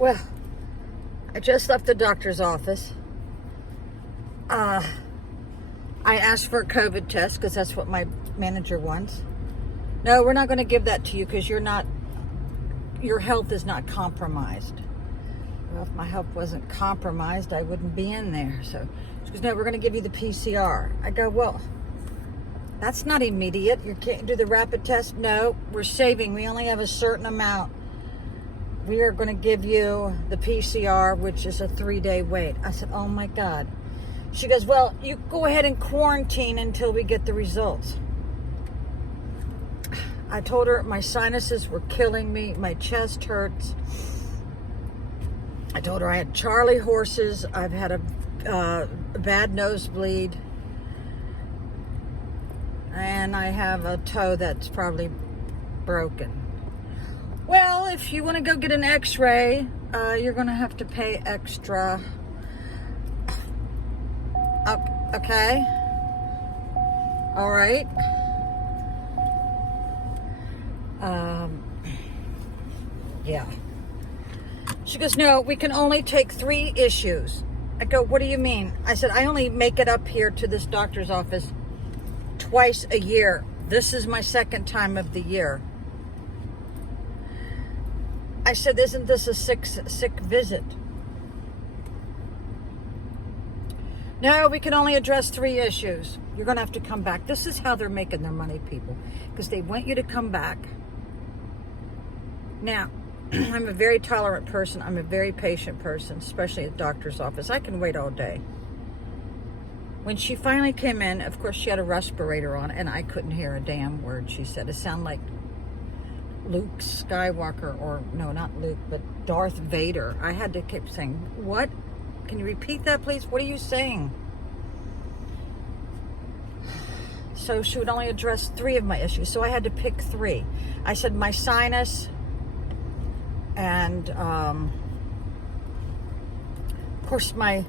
Well, I just left the doctor's office. I asked for a COVID test because that's what my manager wants. No, we're not going to give that to you because your health is not compromised. Well, if my health wasn't compromised, I wouldn't be in there. So she goes, no, we're going to give you the PCR. I go, well, that's not immediate. You can't do the rapid test. No, we're saving. We only have a certain amount. We are going to give you the PCR, which is a 3-day wait. I said, oh my God. She goes, well, you go ahead and quarantine until we get the results. I told her my sinuses were killing me. My chest hurts. I told her I had Charlie horses. I've had a bad nosebleed. And I have a toe that's probably broken. Well, if you want to go get an x-ray, you're going to have to pay extra. Okay. All right. Yeah. She goes, no, we can only take 3 issues. I go, what do you mean? I said, I only make it up here to this doctor's office twice a year. This is my 2nd time of the year. I said, isn't this a sick visit? No, we can only address 3 issues. You're going to have to come back. This is how they're making their money, people, because they want you to come back. Now, I'm a very tolerant person. I'm a very patient person, especially at the doctor's office. I can wait all day. When she finally came in, of course, she had a respirator on, and I couldn't hear a damn word she said. It sounded like Luke Skywalker, or no, not Luke, but Darth Vader. I had to keep saying, what? Can you repeat that, please? What are you saying? So she would only address 3 of my issues. So I had to pick 3. I said my sinus and, of course, my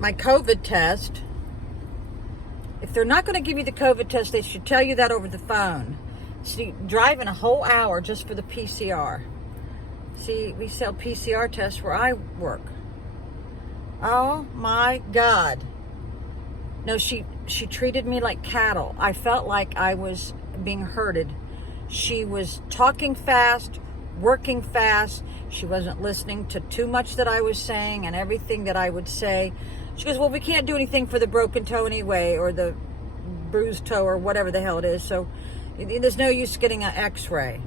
COVID test. If they're not going to give you the COVID test, they should tell you that over the phone. See, driving a whole hour just for the PCR. See, we sell PCR tests where I work. Oh my God. No, she treated me like cattle. I felt like I was being herded. She was talking fast, working fast. She wasn't listening to too much that I was saying and everything that I would say. She goes, well, we can't do anything for the broken toe anyway, or the bruised toe, or whatever the hell it is. So there's no use getting an x-ray.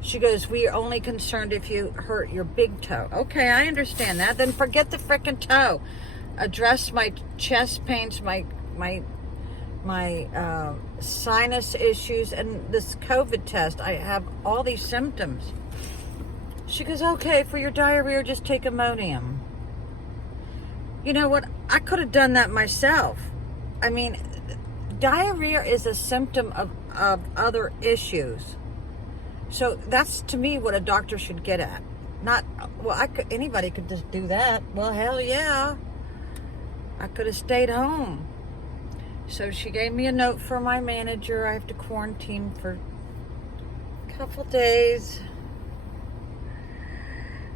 She goes, we are only concerned if you hurt your big toe. Okay, I understand that. Then forget the frickin' toe. Address my chest pains, my sinus issues, and this COVID test. I have all these symptoms. She goes, okay, for your diarrhea, just take Imodium. You know what? I could have done that myself. I mean, diarrhea is a symptom of other issues. So that's, to me, what a doctor should get at. Not, well, anybody could just do that. Well, hell yeah. I could have stayed home. So she gave me a note for my manager. I have to quarantine for a couple days.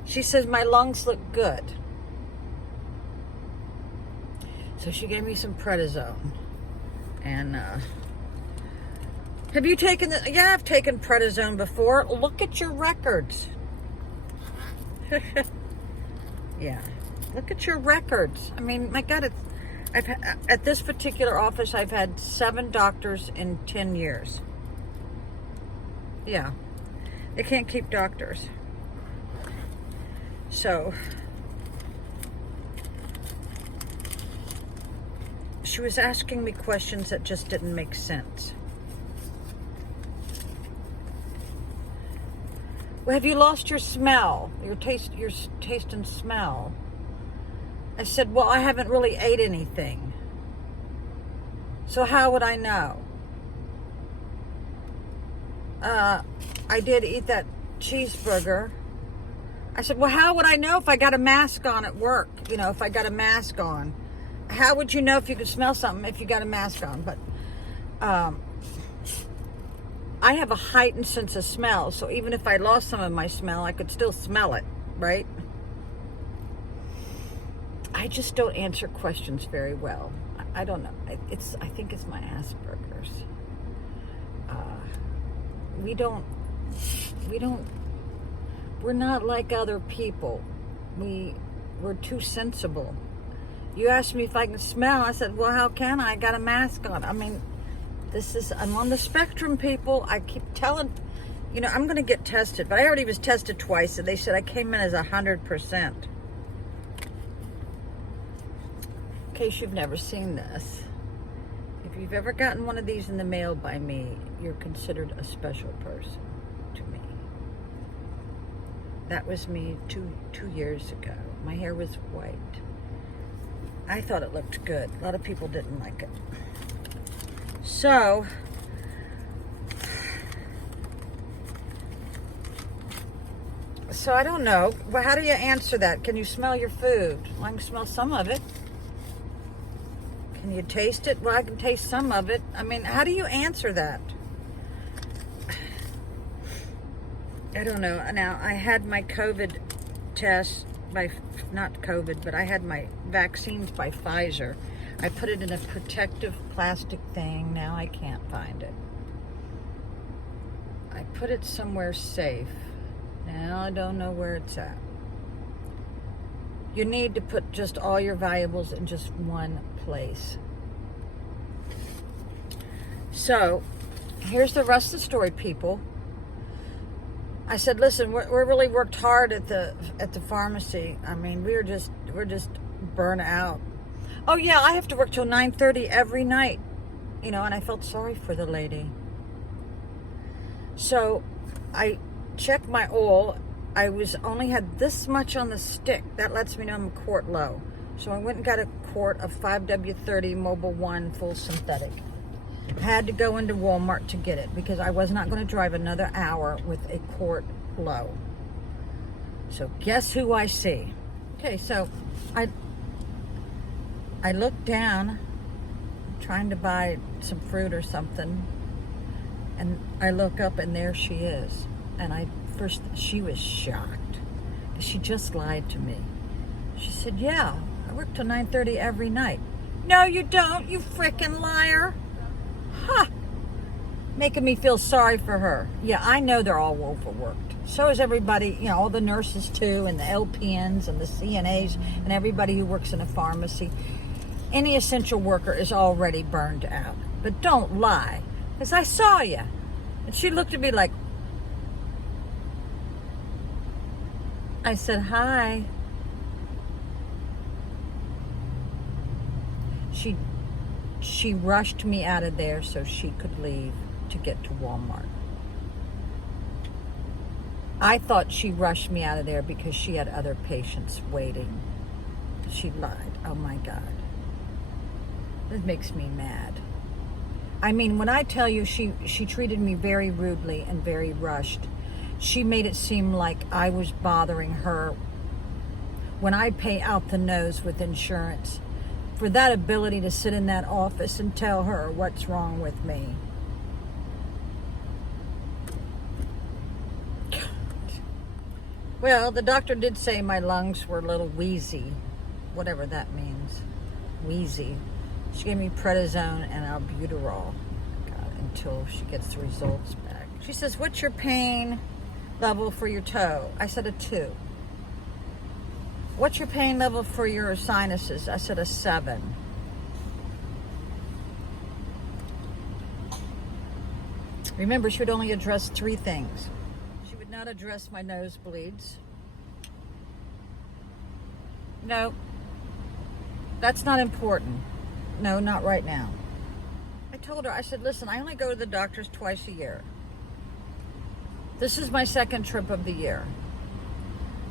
She says my lungs look good. So she gave me some prednisone. And, have you taken the... Yeah, I've taken prednisone before. Look at your records. Yeah. Look at your records. I mean, my God, at this particular office, I've had 7 doctors in 10 years. Yeah. They can't keep doctors. So, she was asking me questions that just didn't make sense. Well, have you lost your smell? Your taste and smell? I said, well, I haven't really ate anything. So how would I know? I did eat that cheeseburger. I said, well, how would I know if I got a mask on at work? You know, if I got a mask on. How would you know if you could smell something if you got a mask on? But I have a heightened sense of smell, so even if I lost some of my smell, I could still smell it, right? I just don't answer questions very well. I don't know. I think it's my Aspergers. We're not like other people. We're too sensible. You asked me if I can smell. I said, well, how can I? I got a mask on. I mean, I'm on the spectrum, people. I keep telling, I'm going to get tested, but I already was tested twice, and they said I came in as 100%. In case you've never seen this, if you've ever gotten one of these in the mail by me, you're considered a special person to me. That was me two years ago. My hair was white. I thought it looked good. A lot of people didn't like it. So, I don't know. Well, how do you answer that? Can you smell your food? Well, I can smell some of it. Can you taste it? Well, I can taste some of it. I mean, how do you answer that? I don't know. Now, I had my COVID test not COVID, but I had my vaccines by Pfizer. I put it in a protective plastic thing. Now I can't find it. I put it somewhere safe. Now I don't know where it's at. You need to put just all your valuables in just one place. So, here's the rest of the story, people. I said, listen, we're really worked hard at the pharmacy. I mean, we're just burnt out. Oh yeah, I have to work till 9:30 every night, and I felt sorry for the lady. So I checked my oil. I only had this much on the stick. That lets me know I'm a quart low. So I went and got a quart of 5W30 Mobile 1 full synthetic. Had to go into Walmart to get it because I was not going to drive another hour with a quart low. So guess who I see? Okay, so I look down, trying to buy some fruit or something, and I look up and there she is. And she was shocked. She just lied to me. She said, yeah, I work till 9:30 every night. No, you don't, you frickin' liar. Huh. Making me feel sorry for her. Yeah, I know they're all overworked. So is everybody, all the nurses too, and the LPNs and the CNAs and everybody who works in a pharmacy. Any essential worker is already burned out. But don't lie, because I saw you. And she looked at me like, I said, hi. She rushed me out of there so she could leave to get to Walmart. I thought she rushed me out of there because she had other patients waiting. She lied. Oh my God. This makes me mad. I mean, when I tell you she treated me very rudely and very rushed, she made it seem like I was bothering her when I pay out the nose with insurance for that ability to sit in that office and tell her what's wrong with me. God. Well, the doctor did say my lungs were a little wheezy, whatever that means. Wheezy. She gave me prednisone and albuterol, until she gets the results back. She says, what's your pain level for your toe? I said a 2. What's your pain level for your sinuses? I said a 7. Remember, she would only address 3 things. She would not address my nosebleeds. No, that's not important. No, not right now. I told her, I said, listen, I only go to the doctors twice a year. This is my 2nd trip of the year.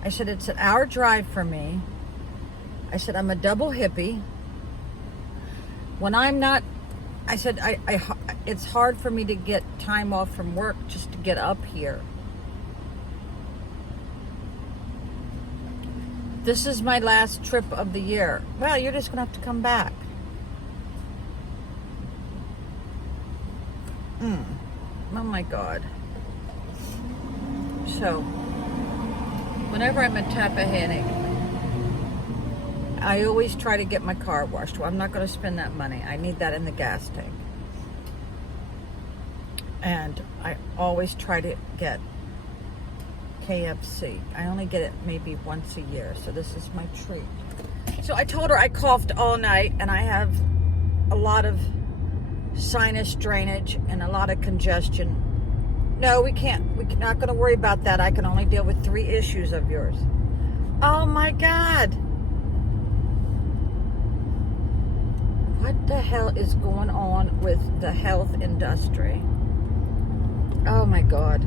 I said, it's an hour drive for me. I said, I'm a double hippie. When I'm not, I said, it's hard for me to get time off from work just to get up here. This is my last trip of the year. Well, you're just gonna have to come back. Oh my God. So, whenever I'm in Tappahannock, I always try to get my car washed. Well, I'm not going to spend that money. I need that in the gas tank. And I always try to get KFC. I only get it maybe once a year, so this is my treat. So I told her I coughed all night, and I have a lot of sinus drainage and a lot of congestion. No, we can't. We're not going to worry about that. I can only deal with 3 issues of yours. Oh my God. What the hell is going on with the health industry? Oh my God.